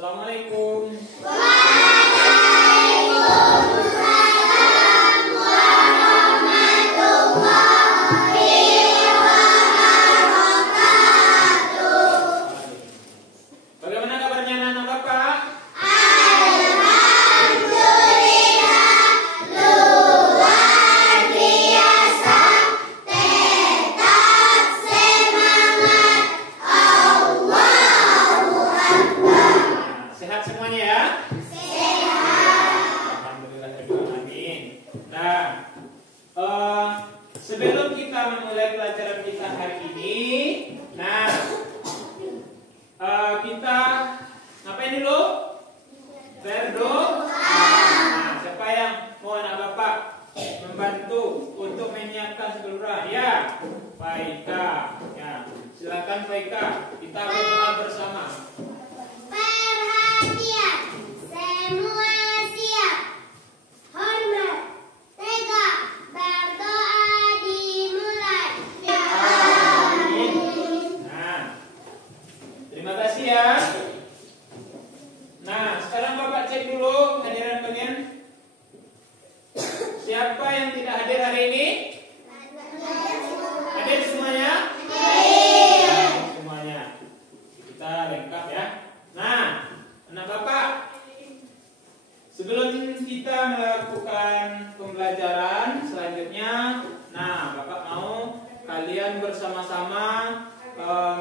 Assalamualaikum. Waalaikumsalam warahmatullahi wabarakatuh. Bagaimana kabarnya anak-anak Bapak? Alhamdulillah, luar biasa. Tetap semangat. Allahu Akbar. Sehat semuanya ya? Sehat. Alhamdulillah, amin. Nah, sebelum kita memulai pelajaran kita hari ini, kita ngapain dulu? Berdoa. Nah, siapa yang mau anak Bapak membantu untuk menyiapkan sebelum ya? Faika. Ya, silakan Faika. Kita berdoa bersama. Perhatian, semua siap. Hormat, tegak, berdoa dimulai. Amin. Nah, terima kasih ya. Nah, sekarang Bapak cek dulu hadirin pengen. Siapa yang tidak hadir hari ini? Hadir semuanya? Hadir semuanya. Kita lengkap ya. Nah, anak Bapak, sebelum kita melakukan pembelajaran selanjutnya, Bapak mau kalian bersama-sama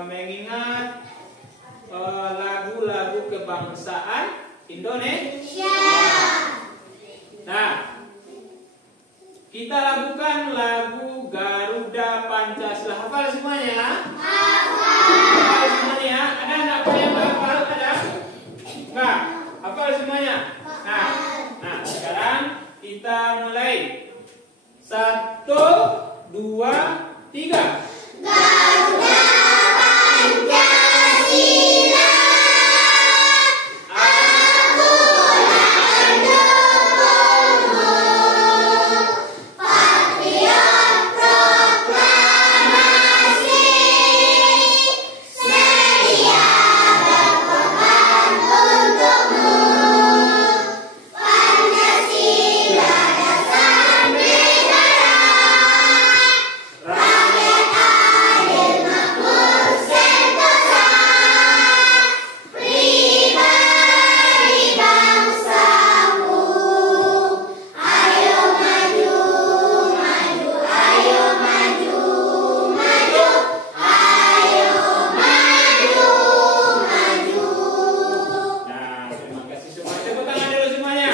mengingat lagu-lagu kebangsaan Indonesia. Nah, kita lakukan lagu Garuda Pancasila. Hafal semuanya? Hafal semuanya? Ada anak yang hafal? Ada? Enggak? Hafal semuanya? Nah, sekarang kita mulai. 1, 2, 3. Garuda Pancasila, aku mendukungmu. Patriot proklamasi, sedia berkorban untukmu. Pancasila dasar negara, rakyat adil makmur sentosa, pribadi bangsamu. Ayo maju, maju, ayo maju, maju, ayo maju, maju. Nah, terima kasih semua. Tepuk tangan dulu semuanya.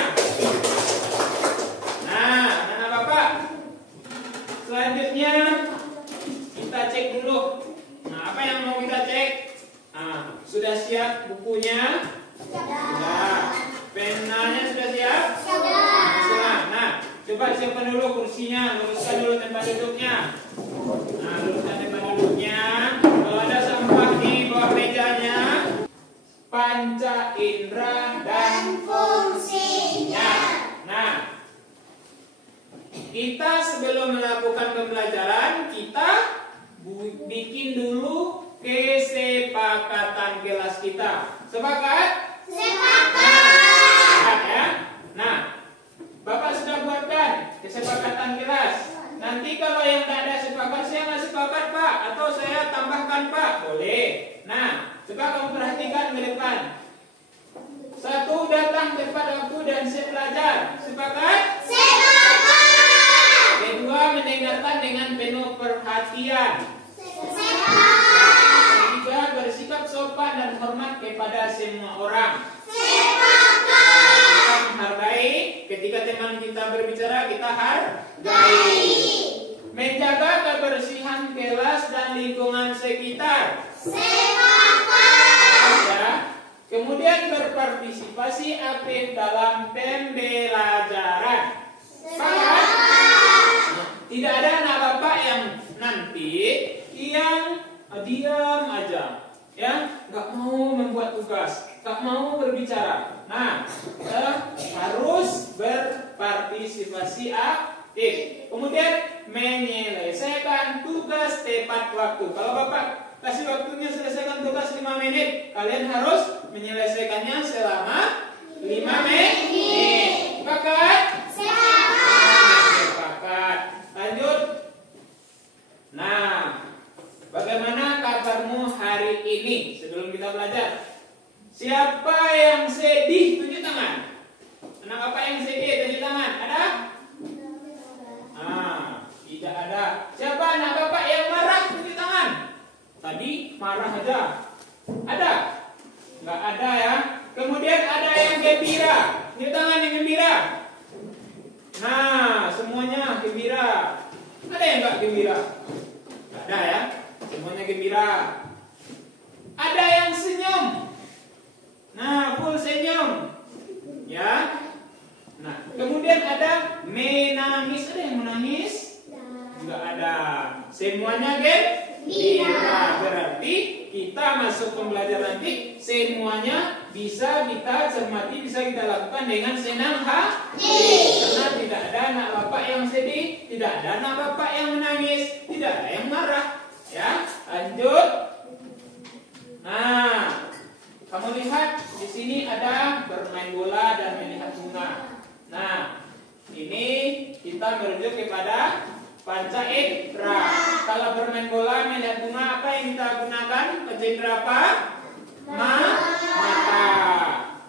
Nah, anak Bapak, selanjutnya kita cek dulu. Nah, apa yang mau kita cek? Sudah siap bukunya? Sudah. Penanya sudah siap? Sudah. Nah, coba siapkan dulu kursinya, luruskan dulu tempat duduknya. Nah, luruskan tempat duduknya. Kalau ada sampah di bawah mejanya, panca indera dan Fungsinya. Nah, kita sebelum melakukan pembelajaran, kita bikin dulu kesepakatan kelas kita. Sepakat? Sepakat. Ya? Nah, Bapak sudah buatkan kesepakatan kelas. Nanti kalau yang tidak ada sepakat, saya nggak sepakat Pak, atau saya tambahkan Pak, boleh. Nah, coba kamu perhatikan ke depan. 1, datang tepat waktu dan siap belajar. Sepakat? Sepakat. Kedua, mendengarkan dengan penuh perhatian. Sepakat. Ketiga, bersikap sopan dan hormat kepada semua orang. Sepakat. Kita menghargai. Ketika teman kita berbicara, kita hargai. Menjaga kebersihan kelas dan lingkungan sekitar. Sepakat. Ya. Kemudian berpartisipasi aktif dalam pembelajaran. Sepakat? Tidak ada anak Bapak yang nanti yang diam aja, ya, nggak mau membuat tugas, nggak mau berbicara. Nah, harus berpartisipasi aktif. Kemudian menyelesaikan tugas tepat waktu. Kalau Bapak kasih waktunya selesaikan tugas 5 menit. Kalian harus menyelesaikannya selama 5 menit. Sepakat? Sepakat. Lanjut. Nah, bagaimana kabarmu hari ini? Sebelum kita belajar, siapa yang sedih? Tunjuk tangan. Anak apa yang sedih? Tunjuk tangan. Ada? Tidak ada. Siapa anak bapak yang marah? Tunjuk tangan. Tadi marah aja. Ada? Nggak ada ya. Kemudian ada yang gembira. Tunjuk tangan yang gembira. Nah, semuanya gembira. Ada yang nggak gembira? Nggak ada ya. Semuanya gembira. Ada yang senyum. Nah, full senyum. Ya. Nah, kemudian ada menangis. Ada yang menangis? Enggak ada. Semuanya gembira. Berarti kita masuk pembelajaran nanti semuanya bisa kita cermati, bisa kita lakukan dengan senang hati. Karena tidak ada anak bapak yang sedih, tidak ada anak bapak yang menangis, tidak ada yang marah. Ya, lanjut. Nah, kamu lihat di sini ada bermain bola dan melihat bunga. Nah, ini kita merujuk kepada panca indera. Kalau bermain bola, melihat bunga, apa yang kita gunakan? Panca indera apa? Mata.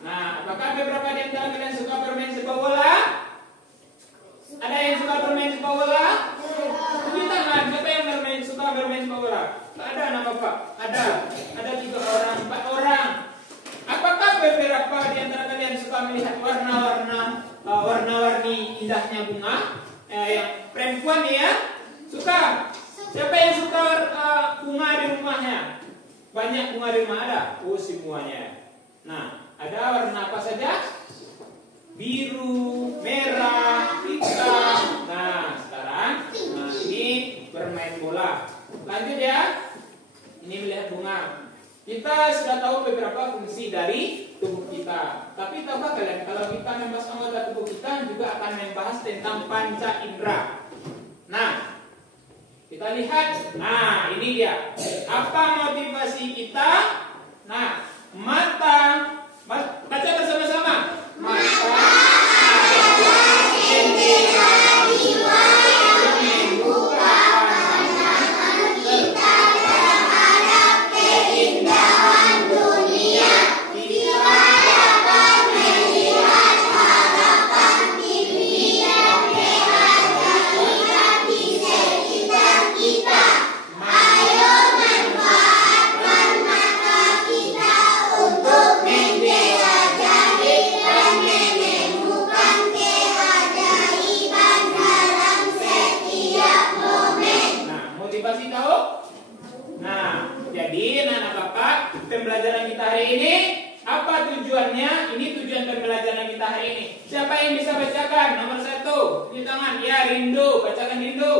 Nah, apakah beberapa di antara kalian suka bermain sepak bola? Ada yang suka bermain sepak bola? Tunjuk tangan. Siapa yang suka bermain sepak bola? Ada anak bapak? Ada 3 orang, 4 orang. Apakah beberapa di antara kalian suka melihat warna-warni indahnya bunga? Yang perempuan ya suka. Siapa yang suka bunga di rumahnya? Banyak bunga di rumah ada? Oh, semuanya. Nah, ada warna apa saja? Biru, merah, hitam. Nah, sekarang ini bermain bola. Lanjut ya. Ini melihat bunga. Kita sudah tahu beberapa fungsi dari tubuh kita. Tapi tahukah kalian kalau kita membahas anggota tubuh kita juga akan membahas tentang panca indera. Nah, kita lihat. Nah, ini dia. Apa motivasi kita? Nah, mata. Baca bersama-sama. Mata. Jendela jiwa yang membuka pandangan kita terhadap keindahan dunia. Kita dapat melihat harapan impian keajaiban di sekitar kita. Ayo manfaatkan mata kita untuk menjelajahi dan menemukan keajaiban dalam setiap momen. Nah, motivasi tahu? Nah, jadi anak bapak, pembelajaran kita hari ini apa tujuannya? Ini tujuan pembelajaran kita hari ini. Siapa yang bisa bacakan? Nomor 1, di tangan. Ya, Rindu. Bacakan Rindu.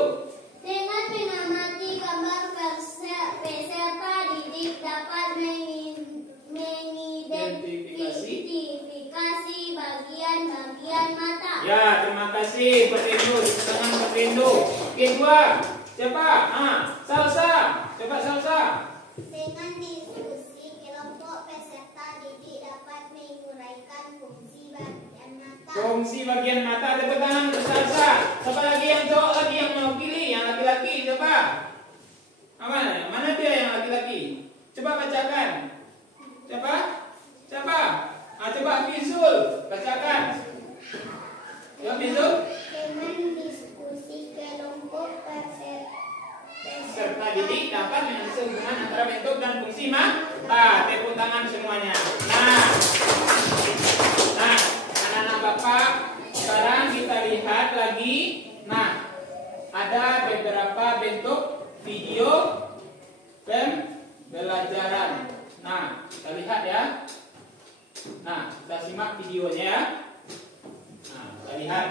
Dengan mengamati gambar peserta didik dapat mengidentifikasi bagian-bagian mata. Ya, terima kasih Pak Rindu. Di tangan Pak Rindu. Kedua, siapa? Salsa. Coba Salsa. Dengan diskusi kelompok peserta didik dapat menguraikan fungsi bagian mata. Fungsi bagian mata. Tepuk tangan untuk Salsa. Siapa lagi yang cowok lagi yang mewakili? Yang laki-laki coba. Mana dia yang laki-laki? Coba bacakan. Siapa? Coba Fizul. Bacakan. Ya Fizul. Dengan diskusi kelompok Peserta didik dapat menyusun hubungan antara bentuk dan fungsi mata. Tepuk tangan semuanya. Nah, anak-anak bapak, sekarang kita lihat lagi. Nah, ada beberapa bentuk video pembelajaran. Nah, kita lihat ya. Nah, kita simak videonya ya. Nah, kita lihat.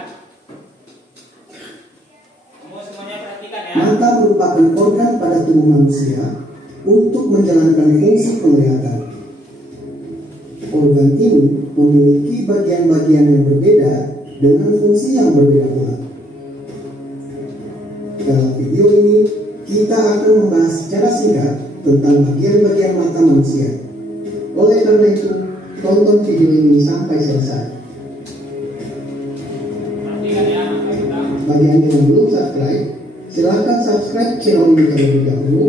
Kamu semuanya perhatikan ya. Mata merupakan organ pada tubuh manusia untuk menjalankan fungsi penglihatan. Organ ini memiliki bagian-bagian yang berbeda dengan fungsi yang berbeda pula. Dalam video ini, kita akan membahas secara singkat tentang bagian-bagian mata manusia. Oleh karena itu, tonton video ini sampai selesai. Bagi Anda yang belum subscribe, silahkan subscribe channel ini terlebih dahulu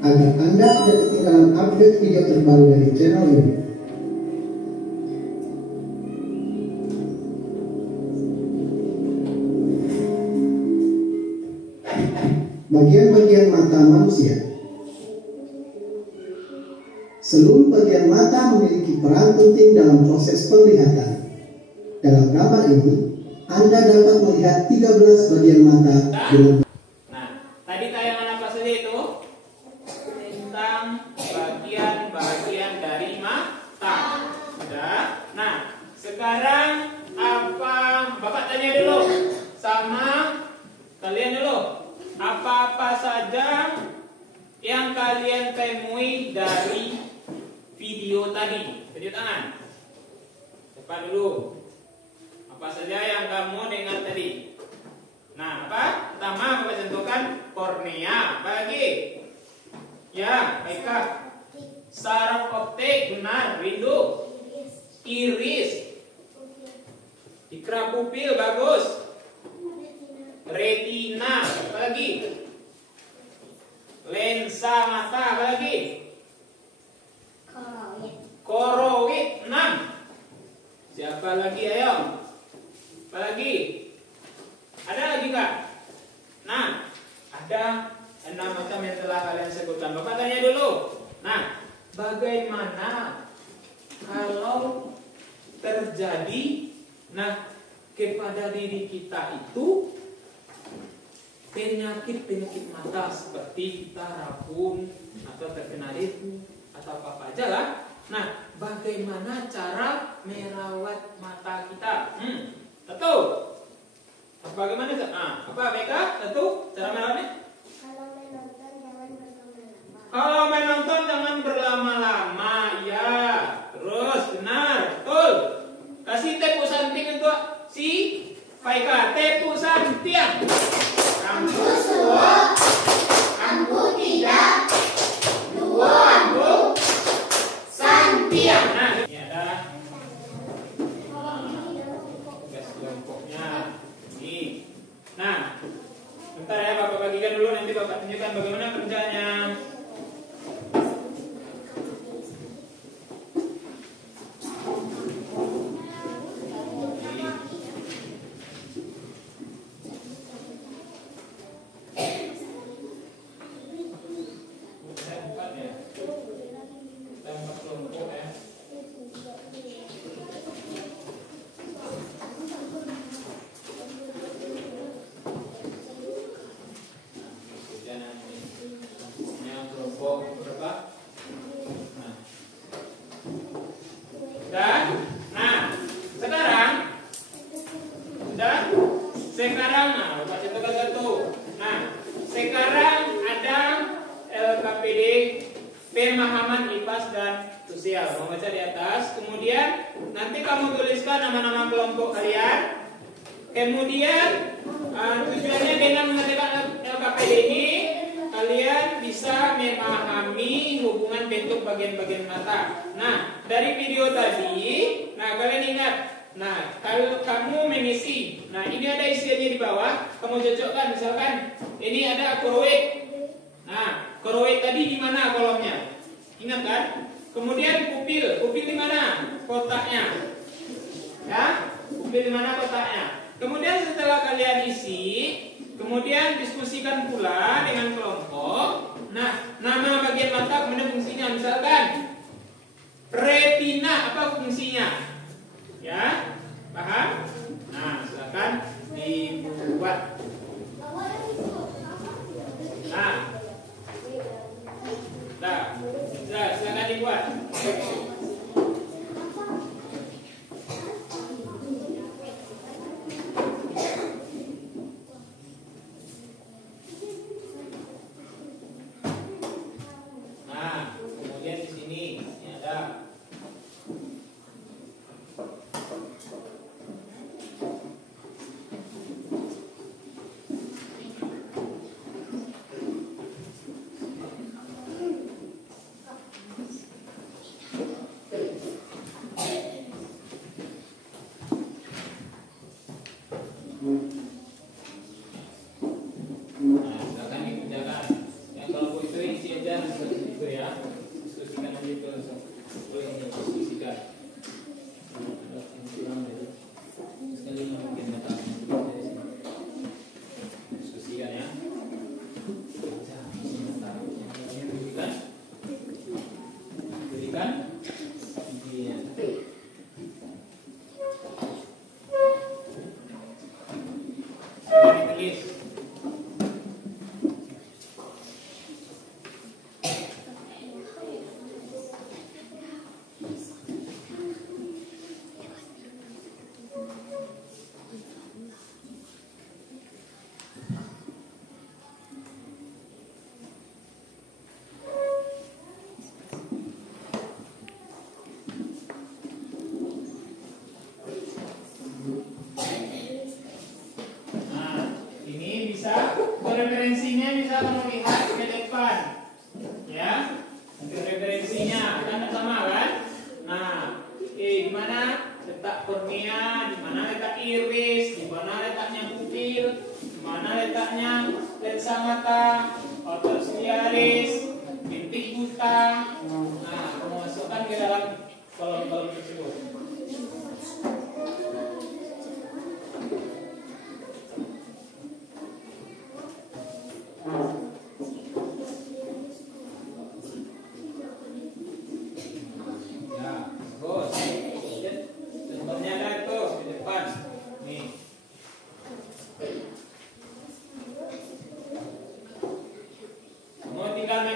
agar Anda tidak ketinggalan update video terbaru dari channel ini. Bagian-bagian mata manusia. Seluruh bagian mata memiliki peran penting dalam proses penglihatan. Dalam gambar ini, Anda dapat melihat 13 bagian mata dengan... Nah, tadi tayangan apa saja itu? Tentang bagian-bagian dari mata. Sudah. Nah, sekarang apa? Bapak tanya dulu sama kalian dulu. Apa-apa saja yang kalian temui dari video tadi? Tunjuk tangan. Cepat dulu. Apa saja yang kamu dengar tadi? Nah, apa? Pertama, Bapak contohkan kornea. Apa lagi? Ya, baiklah. Saraf optik, benar. Rindu. Iris. Ikra pupil, bagus. Retina. Apa lagi? Lensa mata. Apa lagi? Koroid. 6. Siapa lagi? Ayo. Apa lagi? Ada lagi kak? Nah, ada 6 macam yang telah kalian sebutkan. Bapak tanya dulu. Nah, bagaimana kalau terjadi kepada diri kita itu penyakit mata seperti kita rabun atau terkena debu atau apa aja lah. Nah, bagaimana cara merawat mata kita? Satu. Bagaimana? Apa mereka? Satu. Cara merawatnya? Kalau main nonton jangan berlama-lama. Ya. Terus benar, betul. Kasih tepu santing untuk si Faika. Tepu santian. Ambu suwo, ambu tiga, dua ambu santian. Nah, ini ada tugas kelompoknya. Ini. Nah, bentar ya Bapak bagikan dulu, nanti Bapak tunjukkan bagaimana kerjanya. Sekarang ada LKPD pemahaman IPAS dan sosial. Membaca di atas. Kemudian nanti kamu tuliskan nama-nama kelompok kalian. Kemudian tujuannya dengan mengerjakan LKPD ini kalian bisa memahami hubungan bentuk bagian-bagian mata. Nah, dari video tadi, kalian ingat. Nah, kalau kamu mengisi, ini ada isiannya di bawah, kamu cocokkan. Misalkan ini ada koroid. Nah, koroid tadi di mana kolomnya? Ingat kan? Kemudian pupil di mana kotaknya? Ya, pupil di mana kotaknya? Kemudian setelah kalian isi, kemudian diskusikan pula dengan kelompok. Nah, nama bagian mata kemudian fungsinya. Misalkan retina, apa fungsinya? Ya, paham? Nah, silakan dibuat. Silakan dibuat. Kemudian di sini ada. iris, di mana letaknya pupil, di mana letaknya lensa mata, otot siliaris, bintik buta. Nah, kamu masukkan ke dalam kolom-kolom tersebut.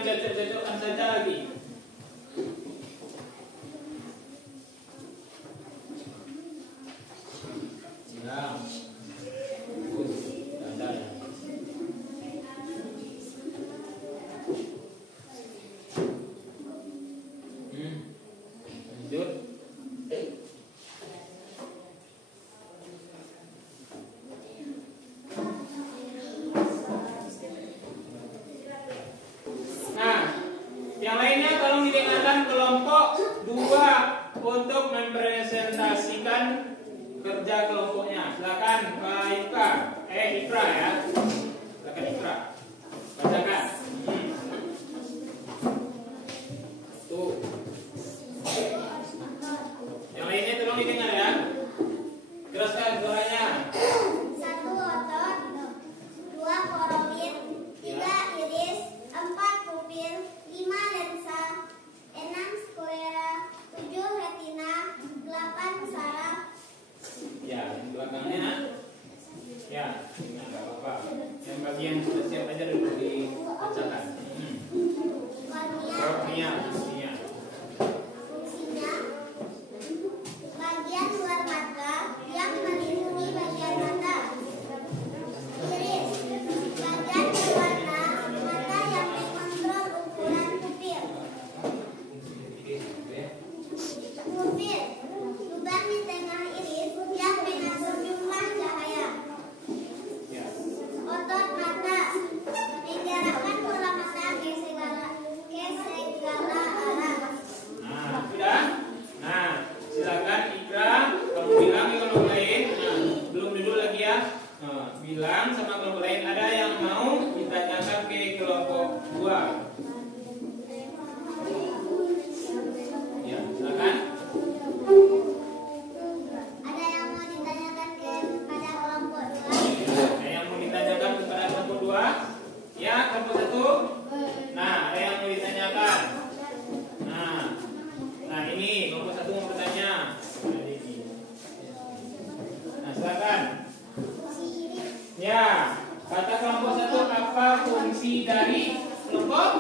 Cocok-cocokkan saja lagi. Ya. Ada. Lanjut. Yang lainnya tolong didengarkan kelompok 2 untuk mempresentasikan kerja kelompoknya. Silakan Pak Ikra. Ikra ya. Silakan Ikra. Bacakan. Tuh. Yang lainnya tolong didengar ya. Teruskan suaranya. 1 otot, 2 koroid, 3 iris, 4 pupil, 5 lensa, 6 sklera, 7 retina, 8 saraf. Ya, yang belakangnya. Ya, nggak apa-apa. Yang bagian sudah siap aja dulu dibacakan. Kornea. Fungsinya. Fungsinya bagian luar mata yang melindungi bagian mata. Iris, bagian berwarna mata yang mengontrol ukuran pupil. Pupil, lubang di tengah iris yang mengatur jumlah cahaya. Otot mata, menggerakkan bola mata ke segala arah. Nah, sudah. Nah, silakan Ikra, kamu bilang ke kelompok lain. Nah, belum dulu lagi ya. Nah, bilang sama kelompok lain, ada yang mau ditanyakan ke kelompok 2. Ya, silakan. Ada yang mau ditanyakan kepada kelompok 2? Ada yang mau ditanyakan kepada kelompok 2? Ya, kelompok 1. Nah, ada yang mau ditanyakan. Nah, ini kelompok 1 mau bertanya. Nah, silakan. Ya, kata kelompok 1 apa fungsi dari kelompok?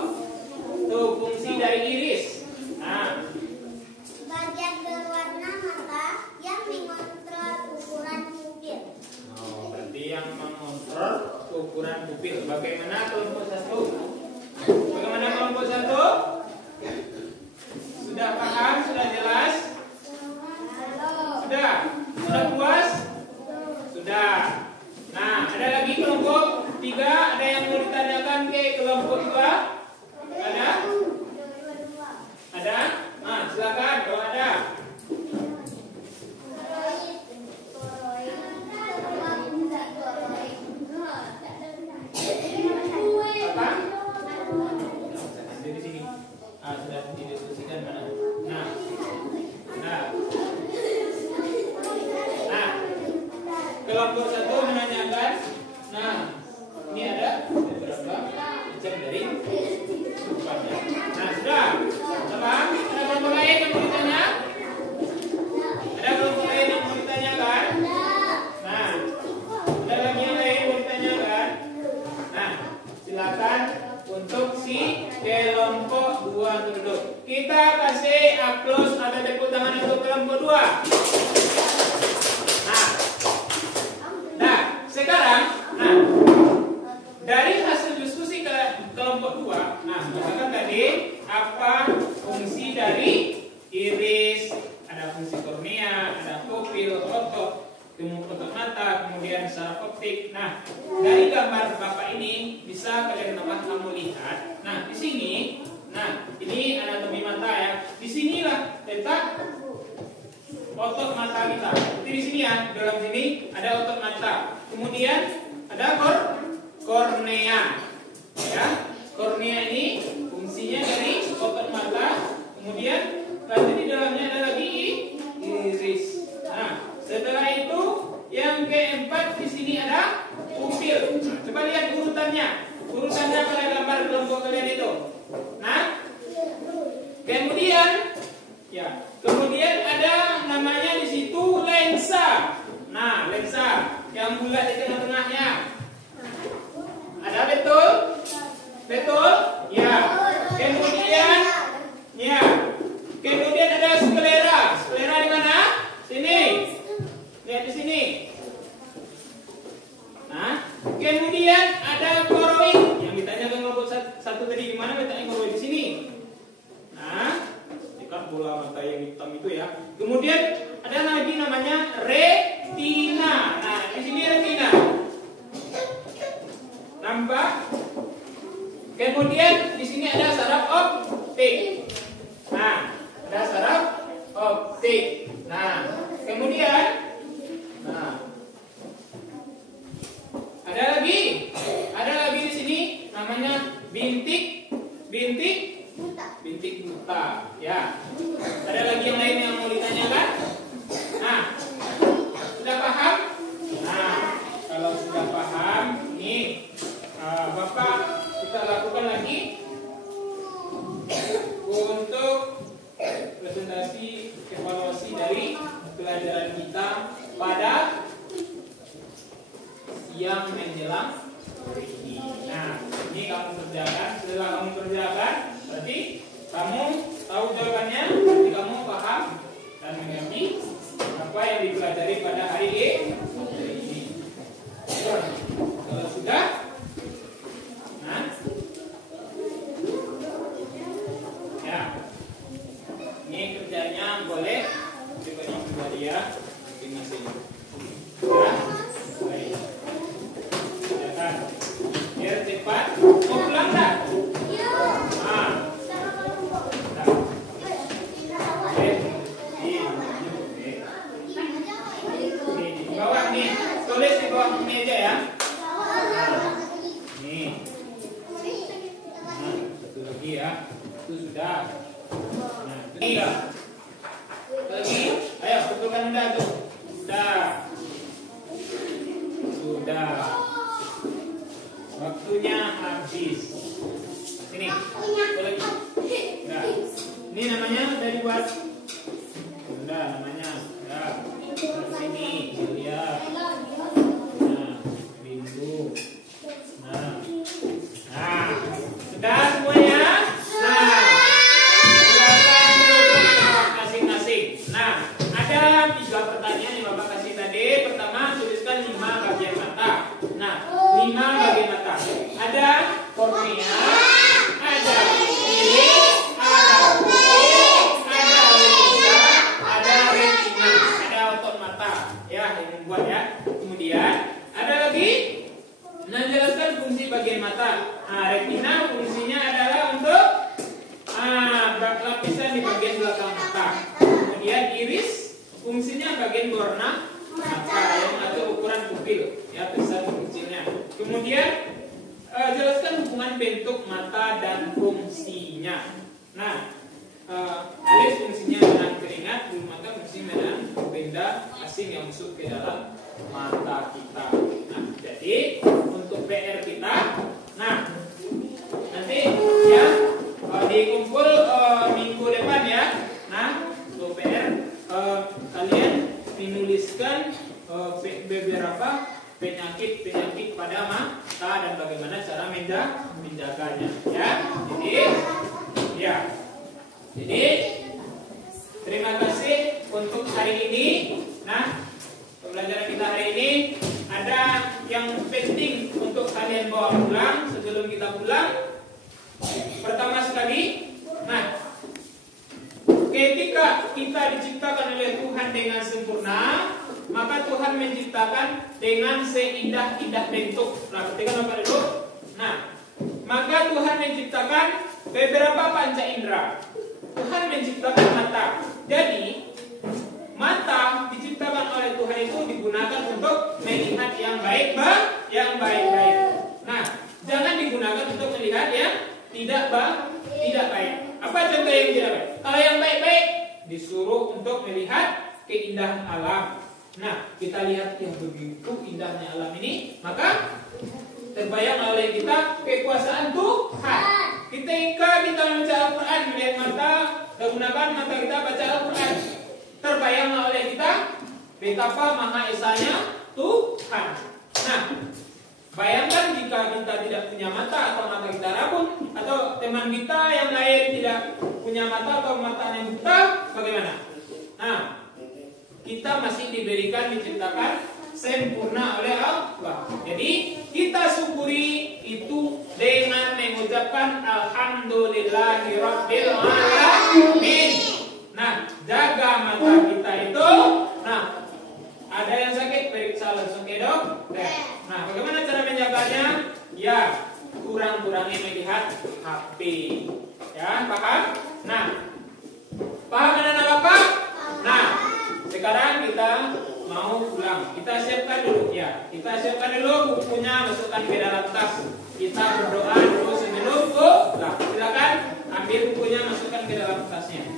Tuh, fungsi dari iris. Nah, Bagian berwarna mata yang mengontrol ukuran pupil. berarti yang mengontrol ukuran pupil. Bagaimana kelompok 1? Bagaimana kelompok 1? Sudah paham? Sudah jelas? Sudah? Sudah puas? Sudah. Nah, ada lagi kelompok 3. Ada yang mau ditanyakan ke kelompok 2? Ada? Ada? Nah, silakan kalau ada. Apa? Di sini. Sudah didiskusikan mana? Nah, kelompok 1 menanyakan. Nah, ini ada beberapa macam dari depannya. Nah, sudah. Paham? Ada kelompok lain yang mau ditanya? Ada kelompok lain yang mau ditanyakan? Nah, ada lagi yang lain yang mau ditanyakan? Nah, silakan untuk si kelompok 2 dulu. Kita kasih aplaus atau tepuk tangan untuk kelompok 2. Sekarang, dari hasil diskusi ke kelompok 2, misalkan tadi apa fungsi dari iris, ada fungsi kornea, ada pupil, otot mata, kemudian saraf optik. Nah, dari gambar Bapak ini bisa kalian kamu lihat. Nah, di sini, ini anatomi mata ya. Di sinilah letak otot mata kita. Seperti di sini ya, dalam sini ada otot mata. Kemudian ada kornea. Ya, kornea ini fungsinya dari otot mata. Kemudian lanjut di dalamnya ada lagi iris. Nah, setelah itu yang keempat di sini ada pupil. Nah, coba lihat urutannya. Urutannya pada gambar kelompok kalian itu. Nah, kemudian ada namanya di situ lensa. Nah, lensa yang bulat di tengah-tengahnya. Ada betul? Betul? Ya. Kemudian ada sklera. Sklera di mana? Sini. Lihat di sini. Nah, kemudian ada koroid. Yang ditanyakan kelompok satu tadi di mana letaknya koroid? Di sini. Nah, ikat bola mata yang hitam itu ya. Kemudian ada lagi namanya retina. Nah, di sini retina. Nampak? Kemudian di sini ada saraf optik. Nah, ada saraf optik. Nah, kemudian ada lagi di sini namanya bintik buta. Ya. Ada lagi yang lain yang mau ditanyakan? Nah, sudah paham? Nah, kalau sudah paham, nih Bapak kita lakukan lagi untuk presentasi evaluasi dari pelajaran kita pada siang menjelang hari ini. Nah, ini kamu kerjakan. Setelah kamu kerjakan, berarti kamu tahu jawabannya, berarti kamu paham dan mengerti apa yang dipelajari pada hari ini. Kalau sudah, nah, ya, ini kerjanya boleh pribadi ya, masing-masing. Ya, baik. Kerjakan. Biar cepat. Mau pulang tak? Nah. Di bawah nih, tulis di bawah meja ya. Nih. Nah, satu lagi ya. Itu sudah. Nah, ini ya. Lagi. Ayo, betulkan udah tuh. Sudah. Waktunya habis. Sini. Lagi. Nah. Ini namanya udah dibuat. Sudah namanya. Ya. Sini, lihat. Nah, bintu. Nah, sudah semuanya. Nah, silakan duduk masing-masing. Nah, ada 3 pertanyaan yang Bapak kasih tadi. Pertama, tuliskan 5 bagian mata. Nah, 5 bagian mata. Ada kornea, ada iris, ada pupil, ada lensa, ada retina, ada otot mata. Ya, ini buat ya. Kemudian ada lagi menjelaskan fungsi bagian mata. Nah, retina fungsinya adalah untuk lapisan di bagian belakang mata. Kemudian iris fungsinya bagian warna mata yang mengatur ukuran pupil, ya, besar dan kecilnya. Kemudian jelaskan hubungan bentuk mata dan fungsinya. Nah, alis fungsinya menahan keringat, bulu mata fungsinya menahan benda asing yang masuk ke dalam mata kita. Nah, jadi untuk PR kita, nah nanti ya dikumpul minggu depan ya. Nah, untuk PR kalian menuliskan beberapa penyakit pada mata dan bagaimana cara menjaganya. Ya, jadi terima kasih untuk hari ini. Nah, pembelajaran kita hari ini ada yang penting untuk kalian bawa pulang sebelum kita pulang. Pertama sekali, nah, ketika kita diciptakan oleh Tuhan dengan sempurna, maka Tuhan menciptakan dengan seindah-indah bentuk. Nah, ketika Bapak dulu, nah, maka Tuhan menciptakan beberapa panca indera. Tuhan menciptakan mata. Jadi, mata disuruh untuk melihat keindahan alam. Nah, kita lihat yang begitu indahnya alam ini, maka terbayang oleh kita kekuasaan Tuhan. Ketika kita membaca Al-Quran, melihat mata, gunakan mata kita baca Al-Quran, terbayang oleh kita betapa Maha Esanya Tuhan. Nah, bayangkan jika kita tidak punya mata atau mata kita rabun, atau teman kita yang lain tidak punya mata atau mata yang buta, bagaimana? Nah, kita masih diberikan, diciptakan sempurna oleh Allah. Jadi kita syukuri itu dengan mengucapkan Alhamdulillahirabbil alamin. Nah, jaga mata kita itu. Nah, ada yang sakit, periksa langsung ke dokter. Nah, bagaimana cara menjaganya? Ya, kurang-kurangi melihat HP. Ya, paham? Nah, paham anak-anak Bapak? Nah, sekarang kita mau pulang. Kita siapkan dulu ya. Kita siapkan dulu bukunya, masukkan ke dalam tas. Kita berdoa dulu sebelum pulang. Silakan ambil bukunya, masukkan ke dalam tasnya.